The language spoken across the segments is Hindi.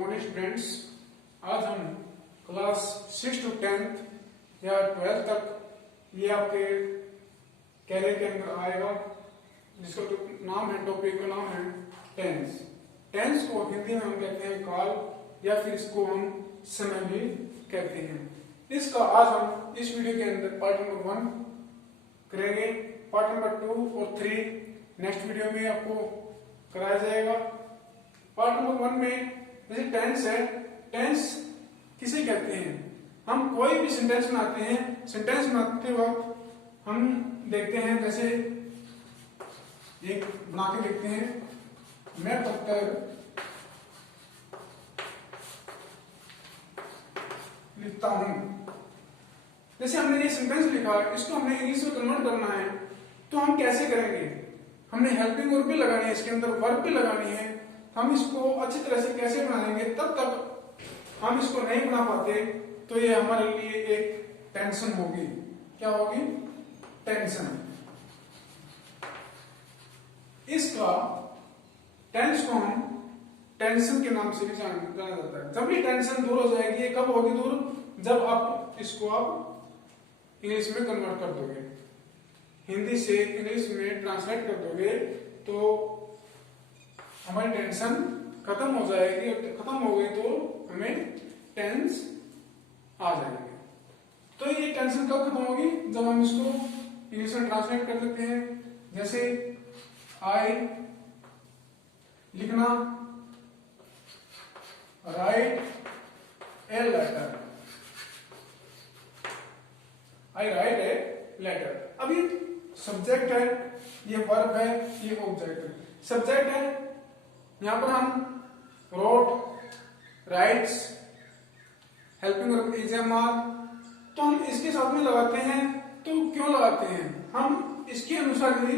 Morning students. आज हम क्लास 6 to 10th या 12th तक ये आपके कैरियर के अंदर आएगा, जिसका जो नाम है, टॉपिक का नाम है टेंस। टेंस को हिंदी में हम कहते हैं काल, या फिर इसको हम समय भी कहते हैं। इसका आज हम इस वीडियो के अंदर पार्ट नंबर 1 करेंगे। पार्ट नंबर 2 और 3 नेक्स्ट वीडियो में आपको कराया जाएगा। पार्ट नंबर 1 में जैसे टेंस है, टेंस किसे कहते हैं? हम कोई भी सेंटेंस बनाते हैं, सेंटेंस बनाते वक्त हम देखते हैं, जैसे एक बना के देखते हैं, मैं पत्थर लिखता हूं। जैसे हमने ये सेंटेंस लिखा है, इसको हमने इंग्लिश में कन्वर्ट करना है, तो हम कैसे करेंगे? हमने हेल्पिंग वर्ब भी लगानी है, इसके अंदर वर्ब भी लगानी है। हम इसको अच्छी तरह से कैसे बनाएंगे? तब तक हम इसको नहीं बना पाते तो ये हमारे लिए एक टेंशन होगी। क्या होगी? टेंशन। इसका टेंस को हम टेंशन के नाम से भी जाना जाता है। जब ये टेंशन दूर हो जाएगी, कब होगी दूर? जब आप इसको आप इंग्लिश में कन्वर्ट कर दोगे, हिंदी से इंग्लिश में ट्रांसलेट कर दोगे, तो हमारी टेंशन खत्म हो जाएगी। खत्म हो गई तो हमें टेंस आ जाएंगे। तो ये टेंशन कब खत्म होगी? जब हम इसको इंग्लिश में ट्रांसलेट कर देते हैं। जैसे आई लिखना, write a letter, I write a letter. अब ये सब्जेक्ट है, ये वर्ब है, ये ऑब्जेक्ट है। सब्जेक्ट है, यहां पर हम wrote, writes, helping verb is am are, तो हम इसके साथ में लगाते हैं। तो क्यों लगाते हैं? हम इसके अनुसार ही,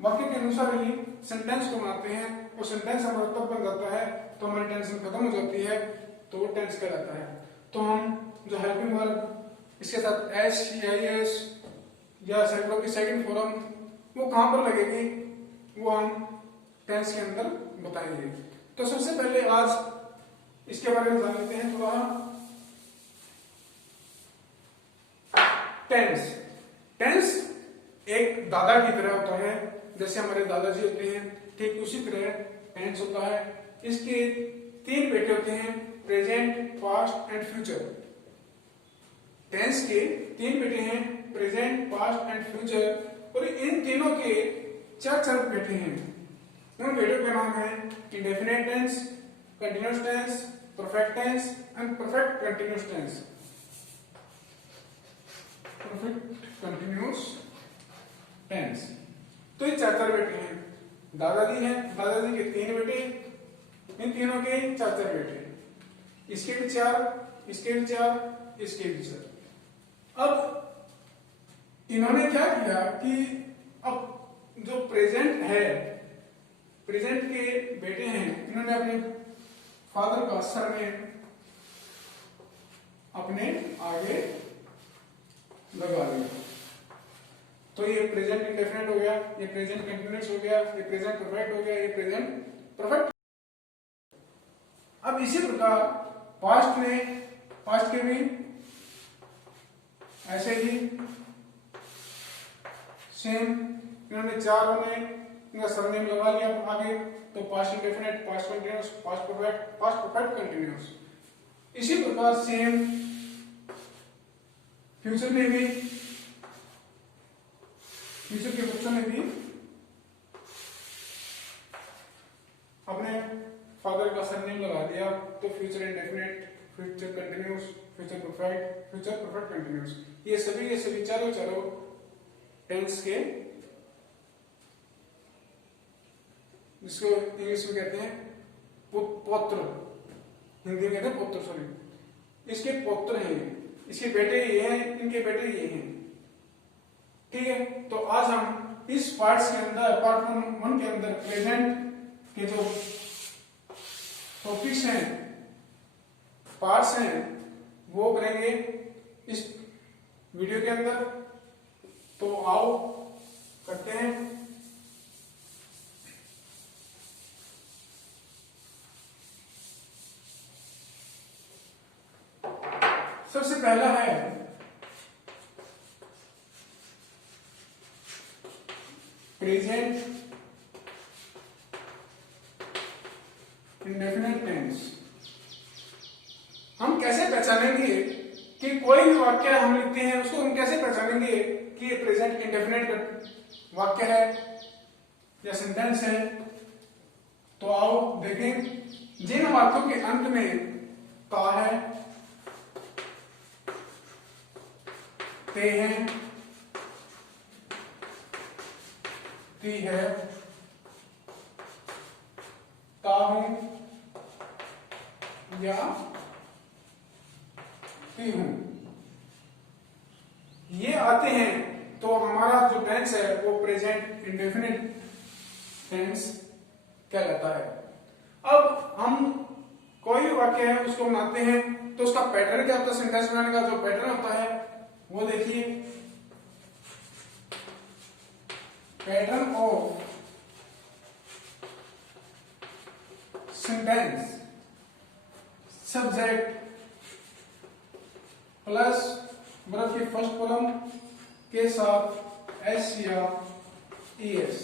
वाक्य के अनुसार ही सेंटेंस को बनाते हैं, और सेंटेंस हमारा तब बन जाता है तो हमारी टेंशन खत्म हो जाती है, तो वो टेंस कहलाता है। तो हम जो हेल्पिंग वर्ब इसके साथ एस या एस या सेकंड की सेकंड फॉर्म वो कहां पर लगेगी, वो हम टेंस के अंदर बताएंगे। तो सबसे पहले आज इसके बारे में जान लेते हैं थोड़ा। टेंस, टेंस एक दादा की तरह होता है। जैसे हमारे दादाजी होते हैं, ठीक उसी तरह टेंस होता है। इसके 3 बेटे होते हैं, present, past and future. Tense के 3 बेटे हैं, प्रेजेंट, पास्ट एंड फ्यूचर, और इन तीनों के 4 बेटे हैं। उन बेटों के नाम है indefinite tense, continuous tense, perfect tense and perfect continuous tense. Perfect continuous tense. तो ये 4 बेटे हैं। दादाजी हैं, दादाजी के 3 बेटे, इन तीनों के 4 बेटे, इसके भी 4, इसके भी 4, इसके भी 4। अब इन्होंने क्या किया कि अब जो प्रेजेंट है, प्रेजेंट के बेटे हैं, इन्होंने अपने फादर का सरनेम अपने आगे लगा लिया। तो ये प्रेजेंट इंडेफिनिट हो गया, ये प्रेजेंट कंटीन्यूअस हो गया, ये प्रेजेंट परफेक्ट हो गया, ये प्रेजेंट परफेक्ट। अब इसी प्रकार पास्ट में, पास्ट के भी ऐसे ही सेम, इन्होंने 4 में इनका सरनेम लगा लिया आगे, तो past indefinite, past continuous, past perfect, past perfect continuous. इसी प्रकार सेम फ्यूचर में भी, फ्यूचर के बच्चों ने भी अपने फादर का सरनेम लगा दिया, तो future indefinite, future continuous, future perfect, future perfect continuous. ये सभी चारों टेंस के, जिसको इंग्लिश में कहते हैं पुत्र, हिंदी में कहते हैं पुत्र, सॉरी, इसके पुत्र हैं, इसके बेटे ये हैं, इनके बेटे ये हैं। ठीक है, तो आज हम इस पार्ट्स के अंदर, पार्ट 1 के अंदर प्रेजेंट के जो टॉपिक्स हैं, पार्ट्स हैं, वो करेंगे इस वीडियो के अंदर। तो आओ करते हैं। सबसे पहला है प्रेजेंट इंडेफिनिट टेंस। हम कैसे पहचानेंगे कि कोई भी वाक्य हम लिखते हैं उसको हम कैसे पहचानेंगे कि ये प्रेजेंट इंडेफिनिट वाक्य है या सेंटेंस है? तो आओ देखें। जिन वाक्यों के अंत में ता है, ते हैं, ती है, ता हूं या ती हूं, ये आते हैं तो हमारा जो टेंस है वो प्रेजेंट इंडेफिनिट टेंस कहलाता है। अब हम कोई भी वाक्य है उसको बनाते हैं तो उसका पैटर्न क्या होता है? सेंटेंस बनाने का जो पैटर्न होता है वो देखिए। Pattern of sentence subject plus verb की फर्स्ट फॉर्म के साथ एस या ईएस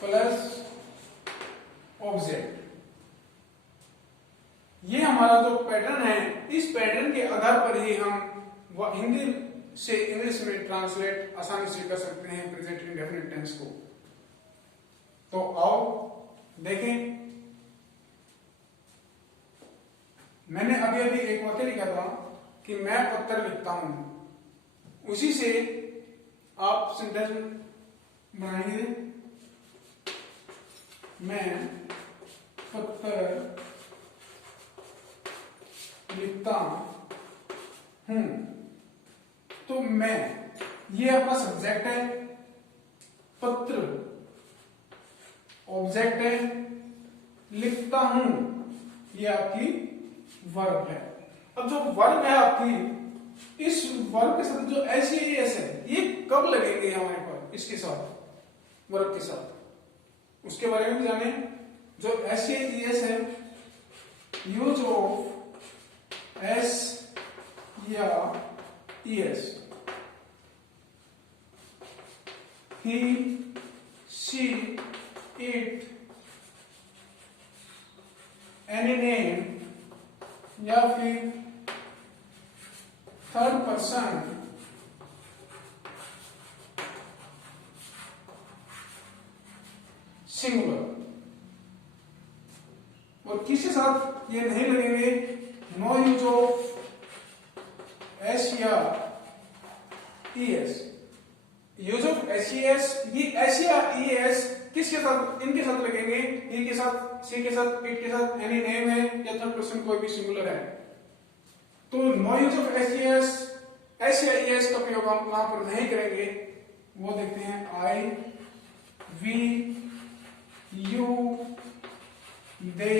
प्लस ऑब्जेक्ट। ये हमारा जो पैटर्न है, इस पैटर्न के आधार पर ही हम हिंदी से इंग्लिश में ट्रांसलेट आसानी से कर सकते हैं प्रेजेंट इंडेफिनिट टेंस को। तो आओ देखें। मैंने अभी अभी एक वाक्य लिखा था कि मैं पत्थर लिखता हूं, उसी से आप सेंटेंस बनाएंगे। मैं पत्थर लिखता हूं, तो मैं, ये आपका सब्जेक्ट है, पत्र ऑब्जेक्ट है, लिखता हूं ये आपकी वर्ब है। अब जो वर्ब है आपकी, इस वर्ब के साथ जो एस है ये कब लगेंगे हमारे पास? इसके साथ, वर्ब के साथ, उसके बारे में जाने। जो एस है, यूज ऑफ एस या ES, he, she, it, any name या फिर थर्ड पर्सन सिंगुलर। और किसके साथ ये नहीं लगेंगे? नो यूज ऑफ एस या ईएस। यूज ऑफ एस ये एस या ईएस किसके साथ? इनके साथ लगेंगे, ई के साथ, सी के साथ, इट के साथ, एनी नेम है या थर्ड पर्सन कोई भी सिंगुलर है। तो नो यूज ऑफ एस या ईएस का प्रयोग हम वहां पर नहीं करेंगे। वो देखते हैं आई, वी, यू, दे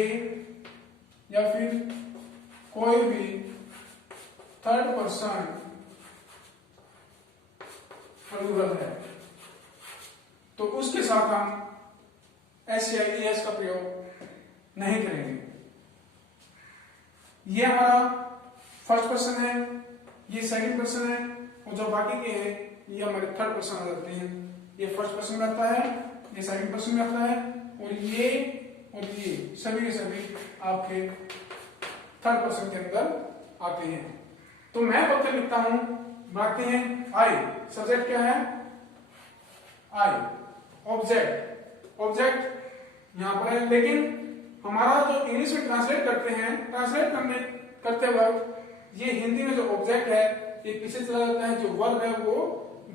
या फिर कोई भी थर्ड पर्सन प्लूरल है, तो उसके साथ हम एस या ईएस का प्रयोग नहीं करेंगे। ये हमारा फर्स्ट पर्सन है, ये सेकंड पर्सन है, और जो बाकी के हैं ये हमारे थर्ड पर्सन आ जाते हैं। ये फर्स्ट पर्सन में आता है, ये सेकंड पर्सन में आता है, और ये सभी के सभी आपके थर्ड पर्सन के अंदर आते हैं। तो मैं पत्र लिखता हूं, बनाते हैं आई। सब्जेक्ट क्या है? आई। ऑब्जेक्ट यहां पर है, लेकिन हमारा जो इंग्लिश में ट्रांसलेट करते हैं, ट्रांसलेट करते वक्त ये हिंदी में जो ऑब्जेक्ट है ये पीछे चला जाता है, जो वर्ब है वो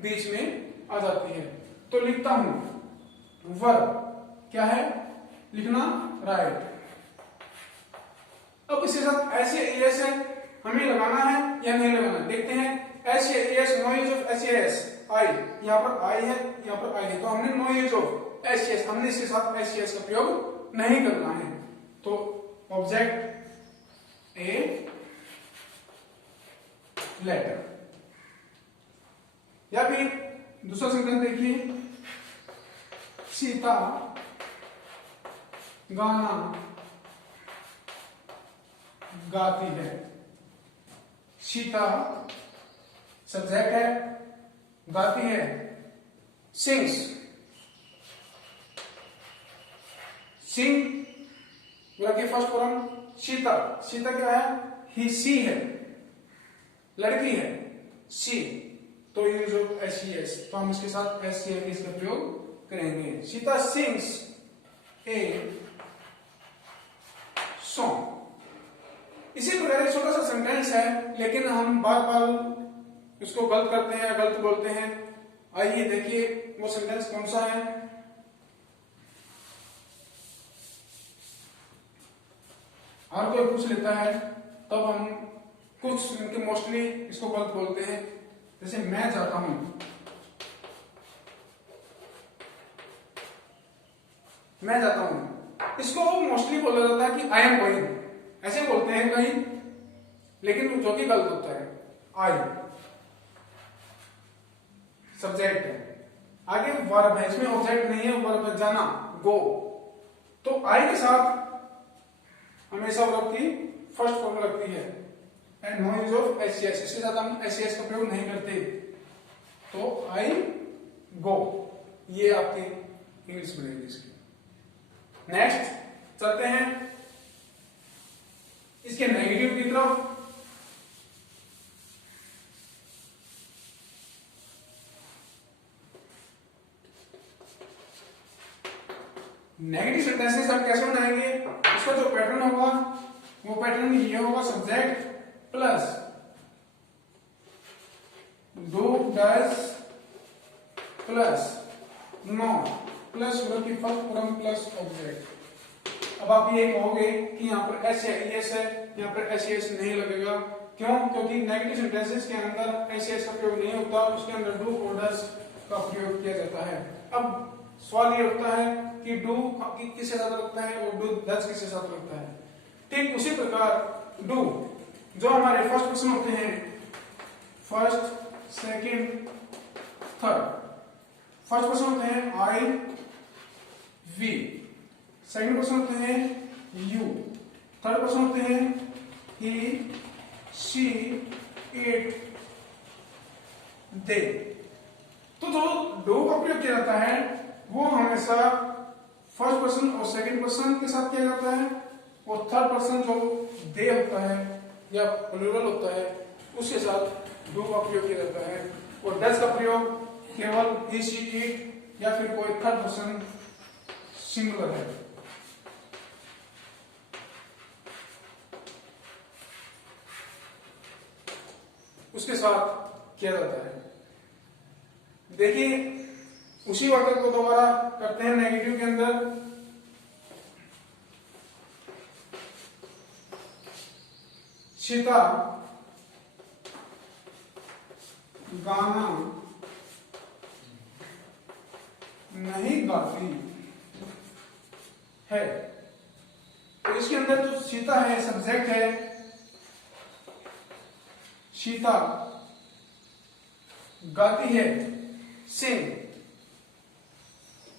बीच में आ जाती है। तो लिखता हूं, वर्ब क्या है? लिखना, राइट। अब इसके साथ एस या ईएस है, हमें लगाना है या नहीं लगाना, देखते हैं। एस या ES, no use of S, I, यहाँ पर आई है, यहाँ पर आई है, तो हमने नो यूज ऑफ एस, हमने इसके साथ एस का प्रयोग नहीं करना है। तो ऑब्जेक्ट ए लेटर, या फिर दूसरा सेंटेंस देखिए, सीता गाना गाती है। सीता सब्जेक्ट है, गाती है सिंग्स, सिंग की फर्स्ट फॉर्म सीता, सीता क्या है, ही सी है, लड़की है, सी, तो यूज ऑफ एस, तो हम इसके साथ एस का प्रयोग करेंगे। Sita sings a song. इसी प्रकार एक छोटा सा सेंटेंस है, लेकिन हम बार बार इसको गलत करते हैं, गलत बोलते हैं। आइए देखिए वो सेंटेंस कौन सा है। हर कोई पूछ लेता है, तब हम कुछ इनके मोस्टली इसको गलत बोलते हैं। जैसे मैं जाता हूं, मैं जाता हूं, इसको मोस्टली बोला जाता है कि आई एम गोइंग, ऐसे बोलते हैं कहीं, लेकिन जो कि गलत होता है। आई सब्जेक्ट है, आगे वर्ब है, इसमें ऑब्जेक्ट नहीं है, वर्ब है जाना, गो। तो आई के साथ हमेशा वर्ब की फर्स्ट फॉर्म लगती है, and no use of S, इसके साथ हम एस का प्रयोग नहीं करते। तो आई गो, ये आपकी इंग्लिश बनेगी इसकी। नेक्स्ट चलते हैं इसके नेगेटिव की तरफ। नेगेटिव सेंटेंसेस हम कैसे बनाएंगे, इसका जो पैटर्न होगा वो पैटर्न ये होगा, subject plus do does plus not plus verb की फर्स्ट फॉर्म प्लस ऑब्जेक्ट। अब आप ये कहोगे कि यहाँ पर एस है, एस है, यहाँ पर एस नहीं लगेगा, क्यों? क्योंकि नेगेटिव सेंटेंसेस के अंदर एस का प्रयोग नहीं होता, उसके अंदर डू और डज का प्रयोग किया जाता है। अब सवाल ये उठता है कि डू किसके साथ लगता है और डू डज किसके साथ लगता है। ठीक उसी प्रकार डू जो हमारे फर्स्ट पर्सन होते हैं, first, second, third, first person होते हैं आई, वी, सेकंड पर्सन होते हैं यू, थर्ड पर्सन होते हैं ही, शी, इट, दे। तो जो डू का प्रयोग किया जाता है वो हमेशा फर्स्ट पर्सन और सेकंड पर्सन के साथ किया जाता है, और थर्ड पर्सन जो दे होता है या प्लूरल होता है उसके साथ डू का प्रयोग किया जाता है। और डज का प्रयोग केवल ही, शी, इट या फिर कोई थर्ड पर्सन सिंगुलर है। उसके साथ किया जाता है। देखिए उसी वाक्य को दोबारा करते हैं नेगेटिव के अंदर। सीता गाना नहीं गाती है। तो इसके अंदर जो सीता है सब्जेक्ट है, सीता गाती है सिंग,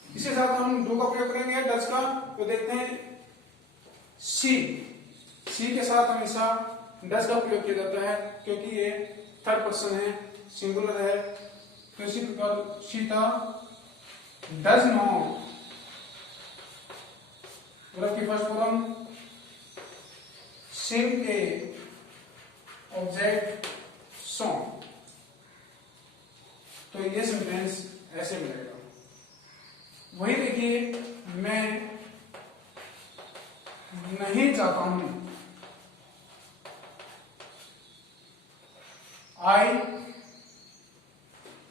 इसके साथ हम डू का प्रयोग करेंगे डज का। तो देखते हैं सी, सी के साथ हमेशा डज का प्रयोग किया जाता है क्योंकि ये थर्ड पर्सन है, सिंगुलर है। तो इसी प्रकार सीता डज नॉट, वर्ब की first form sing a object song. तो ये सेंटेंस ऐसे मिलेगा। वही देखिए मैं नहीं चाहता हूं, आई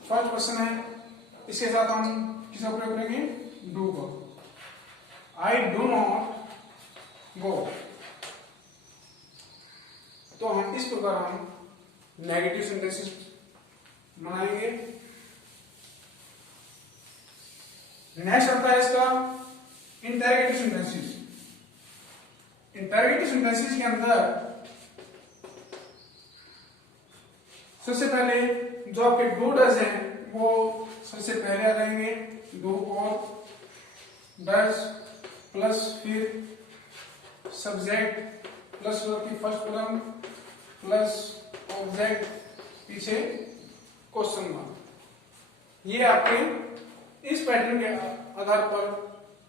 फर्स्ट पर्सन है, इसके साथ हम किसका प्रयोग करेंगे, डू को। I do not go. तो हम इस प्रकार हम नेगेटिव सेंटेंसेस बनाएंगे। नेक्स्ट आता है इसका इंटरोगेटिव सेंटेंसेस। इंटरोगेटिव सेंटेंसेस के अंदर सबसे पहले जो आपके डू डज हैं वो सबसे पहले आ जाएंगे, डू और डज प्लस फिर सब्जेक्ट प्लस वर्ब की फर्स्ट फॉर्म प्लस ऑब्जेक्ट पीछे क्वेश्चन मार्क। ये आपके इस पैटर्न के आधार पर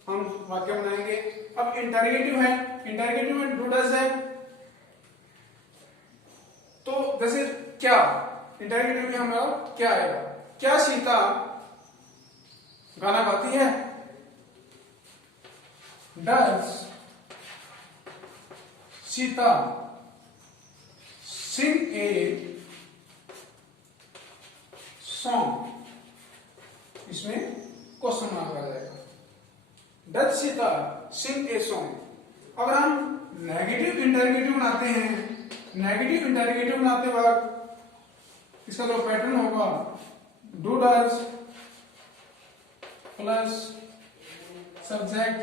हम वाक्य बनाएंगे। अब इंटरोगेटिव है, इंटरोगेटिव में डू डज है, तो जैसे क्या, इंटरोगेटिव में हमारा क्या आएगा, क्या सीता गाना गाती है? Does Sita sing a song? इसमें क्वेश्चन मार्क आ जाएगा। Does Sita sing a song. अगर हम नेगेटिव इंटरोगेटिव बनाते हैं, नेगेटिव इंटरोगेटिव बनाते वक्त इसका जो पैटर्न होगा, do does plus subject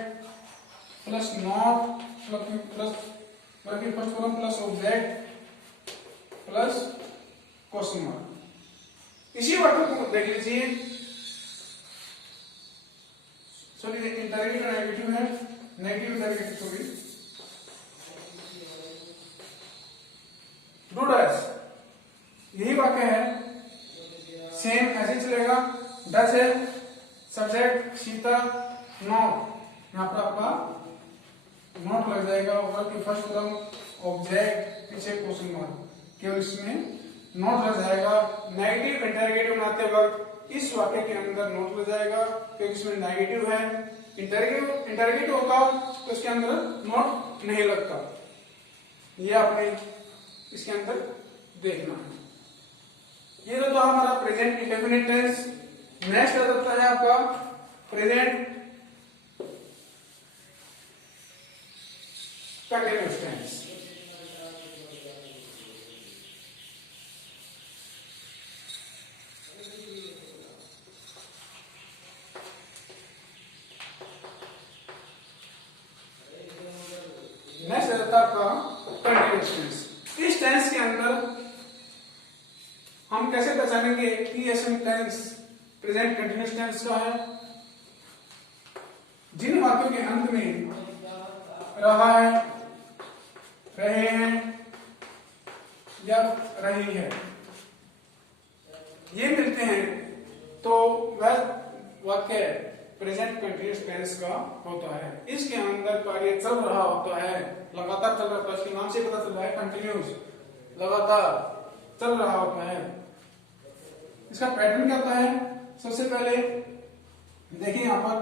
plus not plus first form plus object plus question mark. इसी वाक्य को देख लीजिए। सॉरी, इंटरोगेटिव नेगेटिव है, negative interrogative sorry, do does, यही वाक्य है, सेम ऐसे चलेगा। डज है, सब्जेक्ट सीता, नॉट, यहां पर आपका नॉट लग जाएगा, वर्ब की फर्स्ट फॉर्म ऑब्जेक्ट पीछे क्वेश्चन मार्क, केवल इसमें नॉट लग जाएगा। नेगेटिव इंटरोगेटिव बनाते वक्त इस वाक्य के अंदर नोट लग जाएगा, क्योंकि इसमें नेगेटिव है। इंटरोगेटिव होगा तो इसके अंदर नोट नहीं लगता। ये आपने इसके अंदर देखना है। ये तो हमारा प्रेजेंट इंडेफिनिट टेंस। नेक्स्ट आ जाता है आपका प्रेजेंट कंटीन्यूअस टेंस। नेक्स्ट आ जाता है आपका कंटीन्यूअस टेंस। इस टेंस के अंदर हम कैसे पहचानेंगे कि ये टेंस प्रेजेंट कंटीन्यूअस टेंस का है? जिन वाक्यों के अंत में रहा है, रहे हैं या रही है ये मिलते हैं, तो वह वाक्य प्रेजेंट कंटीन्यूअस टेंस का होता है। इसके अंदर कार्य चल रहा होता है, लगातार चल रहा है, इसके नाम से पता चल रहा है कंटीन्यूअस, लगातार चल रहा होता है। इसका पैटर्न क्या होता है? सबसे पहले देखिए यहां पर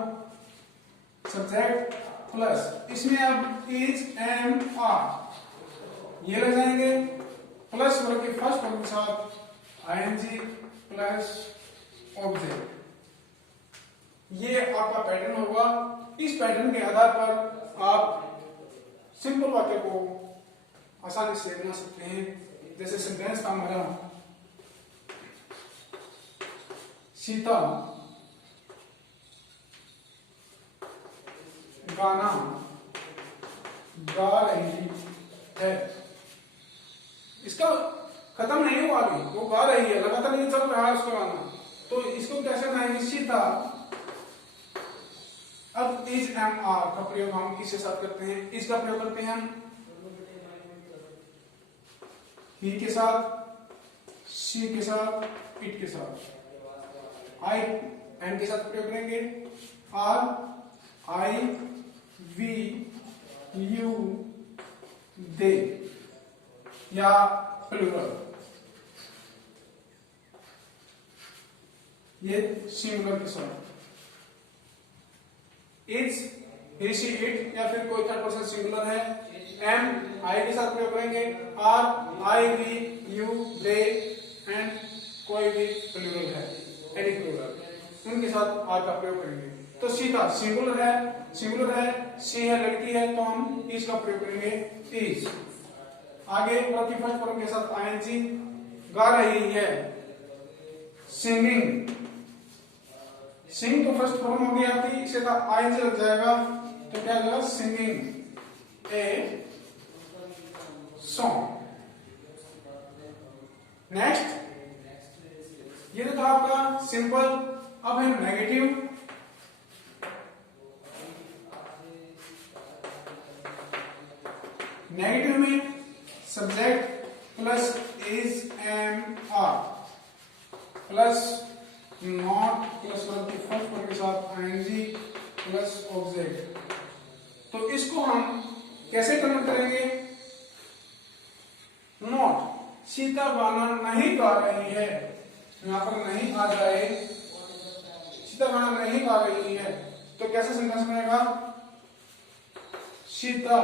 सब्जेक्ट प्लस, इसमें अब इज एम आर ये लग जाएंगे, प्लस वर्ब के फर्स्ट फॉर्म के साथ आईएनजी प्लस ऑब्जेक्ट। ये आपका पैटर्न होगा। इस पैटर्न के आधार पर आप सिंपल वाक्य को आसानी से बना सकते हैं। जैसे सेंटेंस का हमारा सीता गाना गा रही है। इसका खत्म नहीं हुआ अभी, वो गा रही है, लगातार ये चल रहा है उसका गाना, तो इसको कैसे बनाएंगे? सीता। अब इज एम आर का प्रयोग हम किसके साथ करते हैं? इसका प्रयोग करते हैं हम ही के साथ, शी के साथ, इट के साथ। आई एंड के साथ प्रयोग करेंगे आर, आई, वी, यू, दे या प्लूरल। ये सिंगुलर के साथ इज, ही, शी, इट या फिर कोई थर्ड पर्सन सिंगुलर है। एम आई के साथ प्रयोग करेंगे are, I, we, you, they and कोई भी प्लूरल है, एनी प्लूरल, उनके साथ आर का प्रयोग करेंगे। तो सीता सिंगुलर है, सी है लड़की है, तो हम इज का प्रयोग करेंगे इज। आगे प्रति फर्स्ट फॉर्म के साथ आईएनजी, गा रही है सिंगिंग, सिंग तो फर्स्ट फॉर्म हो गया आपकी, इसके साथ आईएनजी लग जाएगा, तो क्या होगा? Singing a song. नेक्स्ट, ये तो था आपका सिंपल। अब है नेगेटिव। नेगेटिव में subject plus is am are plus not plus verb की फर्स्ट फॉर्म के साथ आईएनजी प्लस ऑब्जेक्ट। तो इसको हम कैसे कन्वर्ट करेंगे? नॉट, सीता गाना नहीं गा रही है, यहां पर नहीं आ जाए, सीता गाना नहीं गा रही है, तो कैसे सेंटेंस बनेगा? सीता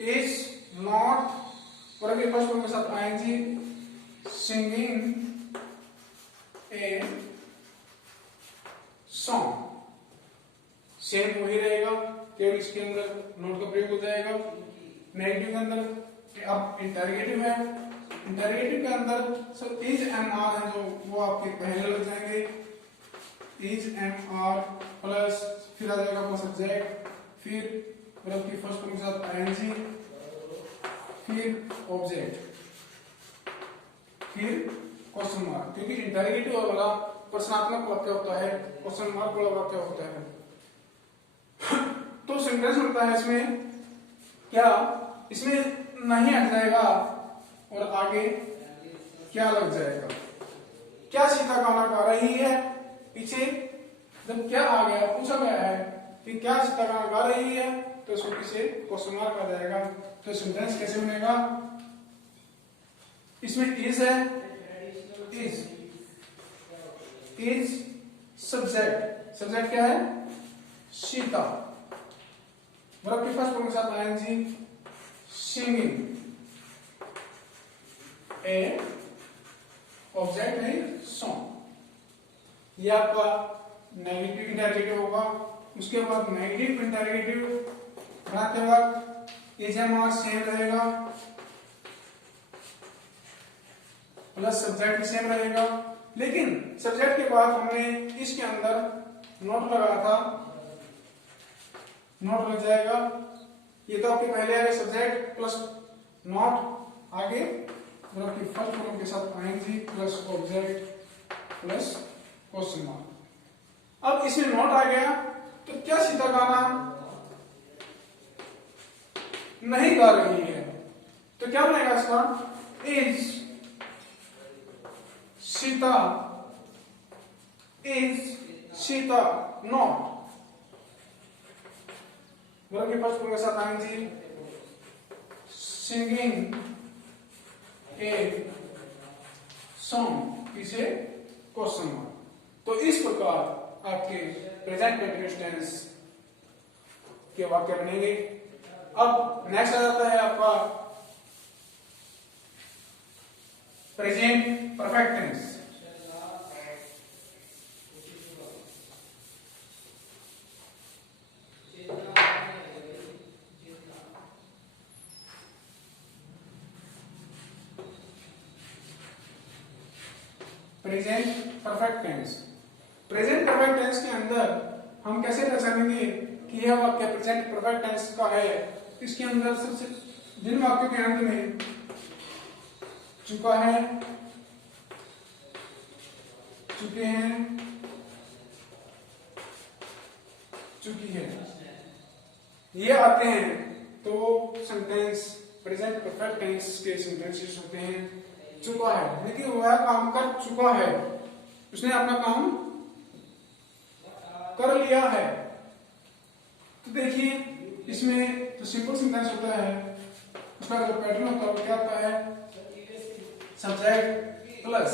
इज नॉट वर्ब के फर्स्ट फॉर्म के साथ ING singing a song. Same वही रहेगा, केवल इसके अंदर नोट का प्रयोग हो जाएगा। नेगेटिव के अंदर अब इंटरोगेटिव है, इंटरोगेटिव के अंदर सब इज एम आर है जो वो आपके पहले लग जाएंगे। इज एम आर प्लस फिर आ जाएगा आपका सब्जेक्ट, फिर वर्ब की फर्स्ट फॉर्म के साथ आईएनजी, फिर ऑब्जेक्ट, फिर क्वेश्चन मार्क, क्योंकि इंटरोगेटिव वाला प्रश्नात्मक वाक्य होता है, क्वेश्चन मार्क वाला वाक्य होता है। तो सेंटेंस होता है इसमें क्या? इसमें नहीं हट जाएगा और आगे क्या लग जाएगा? क्या सीता गाना गा रही है? पीछे जब क्या आ गया, पूछा गया है कि क्या सीता गाना गा रही है, तो उसको पीछे क्वेश्चन मार्क आ जाएगा। तो सेंटेंस कैसे बनेगा? इसमें इज है, इज सब्जेक्ट, सब्जेक्ट क्या है? सीता, वर्ब के फर्स्ट फॉर्म के साथ आईएनजी सिंगिंग ए ऑब्जेक्ट है सॉन्ग। ये आपका नेगेटिव इंटरोगेटिव होगा। उसके बाद नेगेटिव इंटरोगेटिव बनाते वक्त इज एम आर सेम रहेगा प्लस सब्जेक्ट सेम रहेगा, लेकिन सब्जेक्ट के बाद हमने इसके अंदर नोट लगाया था, नोट लग जाएगा। ये तो आपके पहले आ गए सब्जेक्ट प्लस नोट, आगे वर्ब की फर्स्ट फॉर्म के साथ ING plus object plus question mark. अब इसमें नोट आ गया, तो क्या सीता गाना नहीं गा रही है, तो क्या बनेगा इसका? इज सीता नॉट, वर्ब के फर्स्ट फॉर्म के साथ आईएनजी सिंगिंग ए सॉन्ग, पीछे क्वेश्चन मार्क। तो इस प्रकार आपके प्रेजेंट कंटीन्यूअस टेंस के वाक्य बनेंगे। अब नेक्स्ट आ जाता है आपका present perfect tense. Present perfect tense, present perfect tense के अंदर हम कैसे पहचानेंगे कि यह वाक्य प्रेजेंट परफेक्ट टेंस का है? इसके अंदर सबसे जिन वाक्यों के अंत में चुका है, चुके हैं, चुकी है, ये आते हैं तो सेंटेंस प्रेजेंट परफेक्ट टेंस के सेंटेंसेस होते हैं। चुका है, लेकिन वह काम कर चुका है, उसने अपना काम कर लिया है। तो देखिए इसमें जो सिंपल सेंटेंस होता है उसका जो पैटर्न होता है वो क्या होता है? Subject plus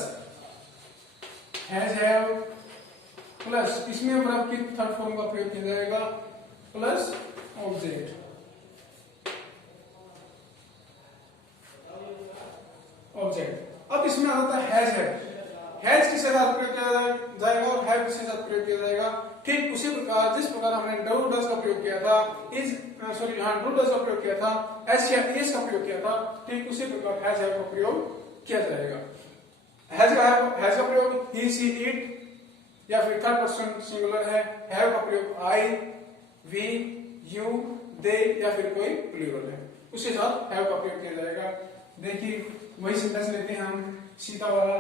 has have plus इसमें वर्ब की थर्ड फॉर्म का प्रयोग किया जाएगा प्लस ऑब्जेक्ट। ऑब्जेक्ट अब इसमें आ जाता है हैज है, हैज किसके साथ प्रयोग किया जाएगा और हैव किसके साथ प्रयोग किया जाएगा? ठीक उसी प्रकार जिस प्रकार हमने डू डज का प्रयोग किया था, इज सॉरी हाँ डू डज का प्रयोग किया था, एस या इज का प्रयोग किया था, ठीक उसी प्रकार हैज हैव का प्रयोग किया जाएगा। हैज का प्रयोग ही सी इट या फिर थर्ड पर्सन सिंगुलर है, हैव का प्रयोग आई वी यू दे या फिर कोई प्लूरल है, उसके साथ हैव का प्रयोग किया जाएगा। देखिए वही सेंटेंस लेते हैं हम सीता वाला।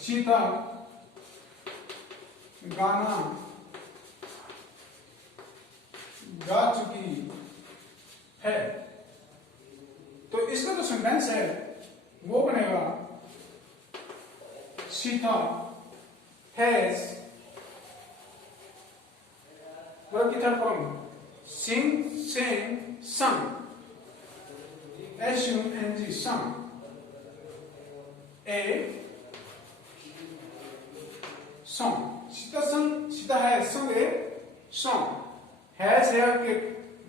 सीता गाना गा चुकी है। तो इसका जो सेंटेंस है वो बनेगा सीता हैज वर्ब की third form sing sang sung SUNG sung a song. Sita है संग ए सॉन्ग। हैज के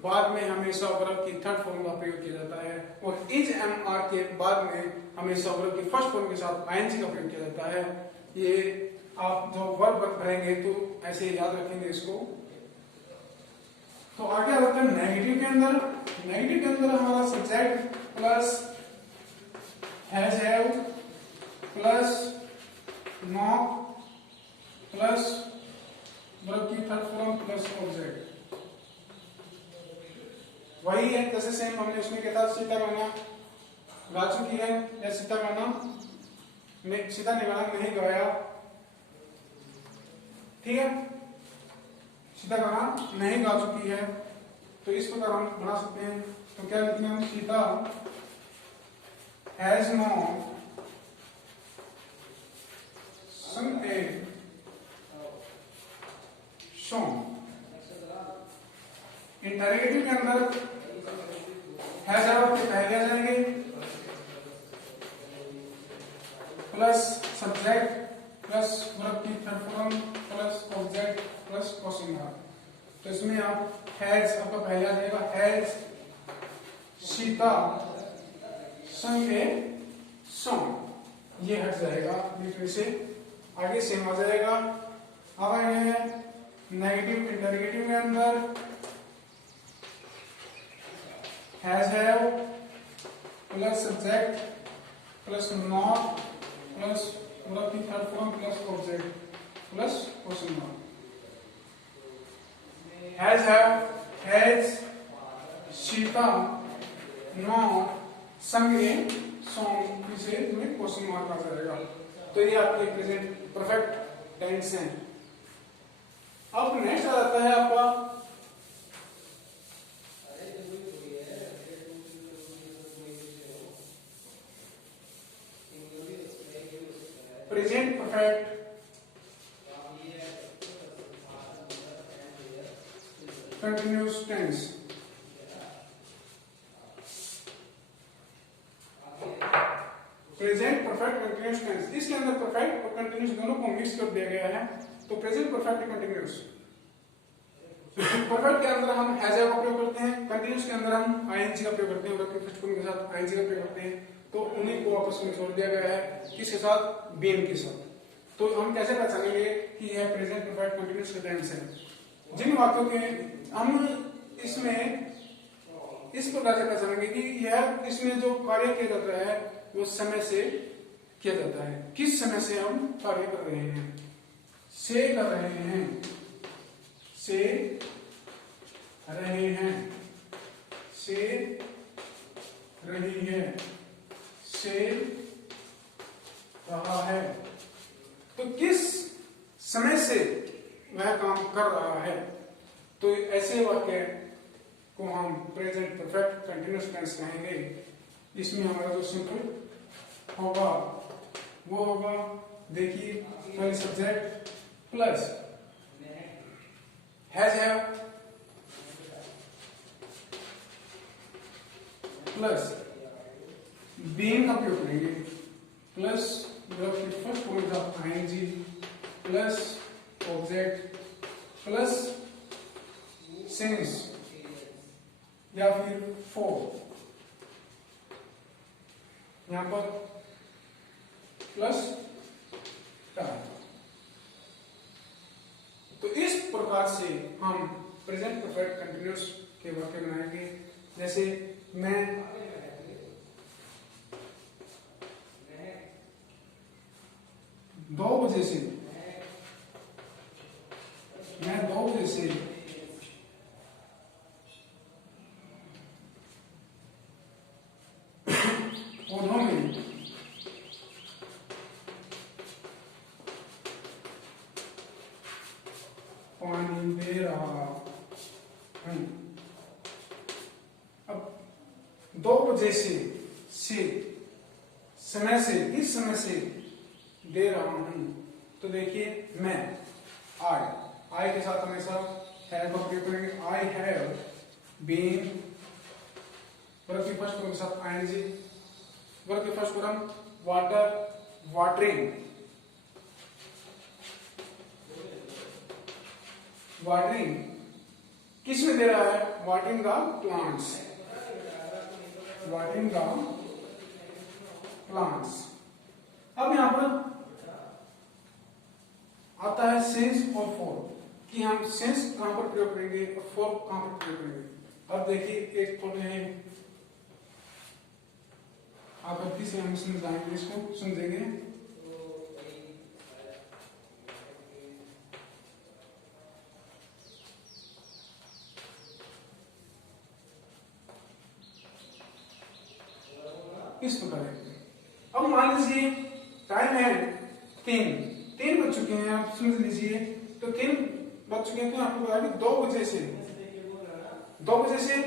बाद में हमेशा वर्ब की थर्ड फॉर्म का प्रयोग किया जाता है और इज MR के बाद में हमेशा वर्ब की फर्स्ट फॉर्म के साथ ING का प्रयोग किया जाता है। ये आप जो वर्ब भरेंगे तो ऐसे याद रखेंगे इसको। तो आगे आता है नेगेटिव के अंदर। नेगेटिव के अंदर हमारा subject plus has have plus not plus verb की थर्ड फॉर्म प्लस ऑब्जेक्ट। वही है जैसे सेम हमने उसमें क्या था, सीता गाना गा चुकी है या सीता गाना सीता ने गाना नहीं गाया, ठीक है, सीता गाना नहीं गा चुकी है। तो इस प्रकार हम बना सकते हैं। तो क्या लिखते हैं, Sita has not sung a song। Interrogative के अंदर हैज हैव के पहले आ जाएंगे प्लस सब्जेक्ट प्लस वर्ब की third form plus object plus question mark. तो इसमें आप हैज आपका पहले आ जाएगा, हैज सीता संग ए सॉन्ग, ये हट जाएगा बीच में से, आगे सेम आ जाएगा। अब आए हैं नेगेटिव इंटरोगेटिव के अंदर has have plus subject plus not plus verb की third form plus object plus question mark. Has have has Sita not sung a song, इसे में क्वेश्चन मार्क आ जाएगा। तो ये आपके प्रेजेंट परफेक्ट टेंस हैं। अब नेक्स्ट आ जाता है आपका present perfect continuous tense. Present perfect continuous tense, इसके अंदर परफेक्ट और कंटिन्यूअस दोनों को मिक्स कर दिया गया है। तो प्रेजेंट परफेक्ट कंटिन्यूअस, परफेक्ट के अंदर हम हैज हैव का प्रयोग करते हैं, कंटिन्यूअस के अंदर हम ING का प्रयोग करते हैं, वर्ब के फर्स्ट फॉर्म के साथ ING का प्रयोग करते हैं। तो उन्हीं को आपस में जोड़ दिया गया है, किसके साथ, बीन के साथ। तो हम कैसे पहचानेंगे कि यह प्रेजेंट परफेक्ट कंटिन्यूअस का टेंस है। जिन वाक्यों के हम इसमें इस प्रकार से पहचानेंगे कि यह इसमें जो कार्य किया जाता है वो समय से किया जाता है। किस समय से हम कार्य कर रहे हैं, से कर रहे हैं, से रहे हैं, से रही है, से रहा है। तो किस समय से वह काम कर रहा है। तो ऐसे वाक्य को हम प्रेजेंट परफेक्ट कंटिन्यूअस टेंस कहेंगे। इसमें हमारा जो सिंपल होगा वो होगा, देखिए पहले subject plus has have plus being का प्रयोग करेंगे प्लस वर्ब की first form of ING plus object plus since या फिर फॉर, यहां पर प्लस टाइम। तो इस प्रकार से हम प्रेजेंट परफेक्ट कंटिन्यूअस के वाक्य बनाएंगे। जैसे मैं 2 बजे से, मैं 2 बजे से पौधों में पानी दे रहा हूं। अब बजे से समय से, किस समय से दे रहा हूं। तो देखिए मैं आई के साथ हमेशा हैव का प्रयोग करेंगे। आई हैव बीन, वर्ब की फर्स्ट फॉर्म के साथ आईएनजी, वर्ब की first form water, watering, watering किस में दे रहा है, watering the plants, watering the plants. अब यहां पर आता है सेंस और फॉर, कि हम सेंस कहां पर प्रयोग करेंगे और फॉर कहां पर प्रयोग करेंगे। अब देखिए एक थोड़े हैं, आप गलती से हम समझाएंगे, इसको समझेंगे। इस प्रकार अब मान लीजिए टाइम है 3 बज चुके हैं, आप समझ लीजिए। तो 3 बज चुके हैं, तो आपको बता कि 2 बजे से, 2 बजे से,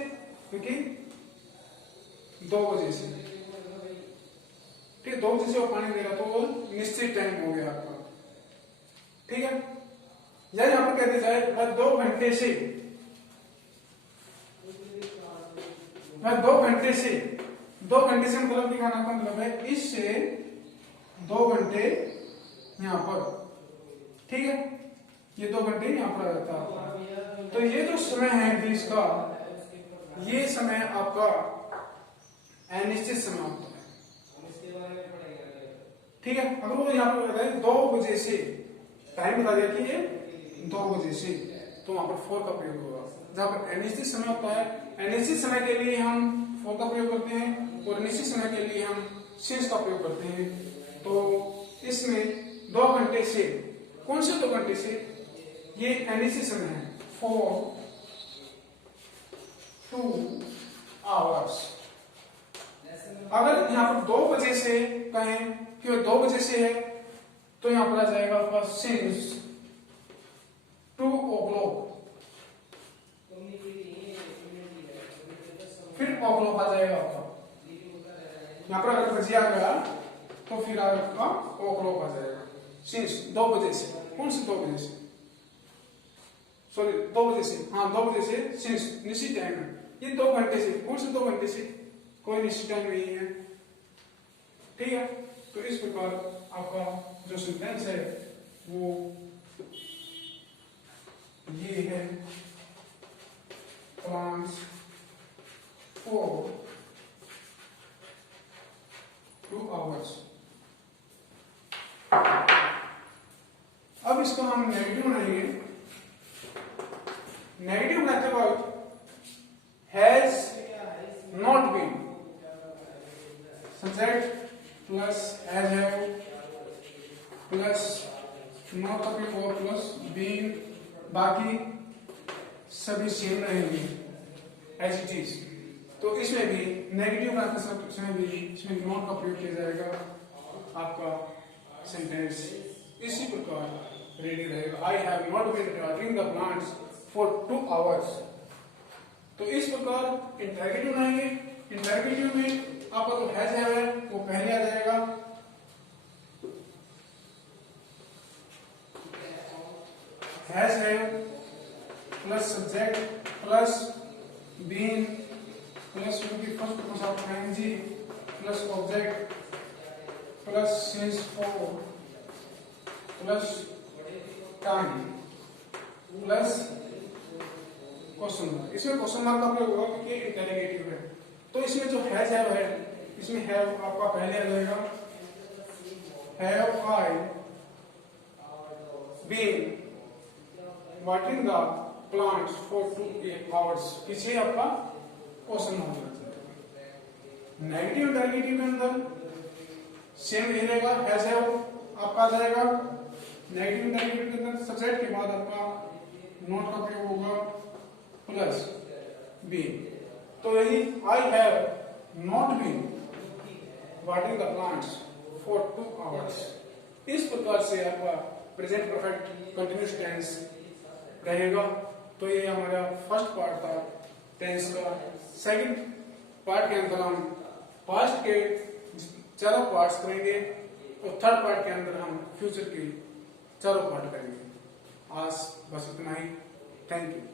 क्योंकि 2 बजे से, ठीक, 2 बजे से वो पानी देगा, तो वो निश्चित टाइम हो गया आपका, ठीक है। या यहां पर कह दिया जाए मैं 2 घंटे से, मैं 2 घंटे से, 2 घंटे से मतलब दिखाना का मतलब है इससे 2 घंटे यहां पर, ठीक है, ये 2 घंटे यहां पर आ जाता है। तो ये जो समय है बीच का, ये समय आपका अनिश्चित समय होता है, ठीक है। अगर वो यहां पर बताए 2 बजे से, टाइम बता दिया कि ये 2 बजे से, तो वहां पर फॉर का प्रयोग होगा। जहां पर अनिश्चित समय होता है, अनिश्चित समय के लिए हम फॉर का प्रयोग करते हैं, और निश्चित समय के लिए हम सिंस का प्रयोग करते हैं। तो इसमें 2 घंटे से, कौन से 2 घंटे से, ये अनिश्चित समय है, फॉर 2 आवर्स। अगर यहां पर 2 बजे से कहें कि 2 बजे से है, तो यहां पर आ जाएगा आपका सिंस 2 o'clock, फिर o'clock आ जाएगा आपका। यहां पर अगर बजे आ गया तो फिर आपका o'clock आ जाएगा। सिंस 2 बजे से, कौन से 2 बजे से, सॉरी 2 बजे से, हाँ 2 बजे से, सिंस निश्चित टाइम है, ये 2 घंटे से, कौन से 2 घंटे से, कोई निश्चित टाइम नहीं है, ठीक है। तो इस प्रकार आपका जो सेंटेंस है वो ये है, प्लांट्स फॉर 2 आवर्स। अब इसको हम नेगेटिव बनाएंगे। नेगेटिव बनाते वक्त has not been, subject plus has have plus not का प्रयोग प्लस बीन, बाकी सभी सेम रहेंगे एज इट इज। तो इसमें भी नेगेटिव बनाते समय भी इसमें नॉट का प्रयोग किया जाएगा। आपका सेंटेंस इसी प्रकार रेडी रहेगा, I have not been watering the plants for 2 hours. तो इस प्रकार इंटरगेटिव बनाएंगे। इंटरगेटिव में आपका जो हैज है वो पहले आ जाएगा, हैज है plus subject plus been plus की first person of ING plus object plus since for plus time plus question mark. इसमें क्वेश्चन मार्क का प्रयोग होगा क्योंकि इंटरोगेटिव है। तो इसमें जो हैज है इसमें हैव आपका पहले आ जाएगा, have I been watering the plants for 2 hours, पीछे आपका क्वेश्चन मार्क आ जाएगा। नेगेटिव इंटरोगेटिव के अंदर सेम यही रहेगा, हैज हैव आपका आ जाएगा। नेगेटिव इंटरोगेटिव के अंदर सब्जेक्ट के बाद आपका नॉट का प्रयोग होगा प्लस बी। तो यही I have not been watering the plants for 2 hours. इस प्रकार से आपका प्रेजेंट परफेक्ट कंटिन्यूअस टेंस रहेगा। तो ये हमारा फर्स्ट पार्ट था टेंस का। सेकंड पार्ट के अंदर हम पास्ट के चारों पार्ट्स करेंगे और थर्ड पार्ट के अंदर हम फ्यूचर के चारों पार्ट करेंगे। आज बस इतना ही। Thank you.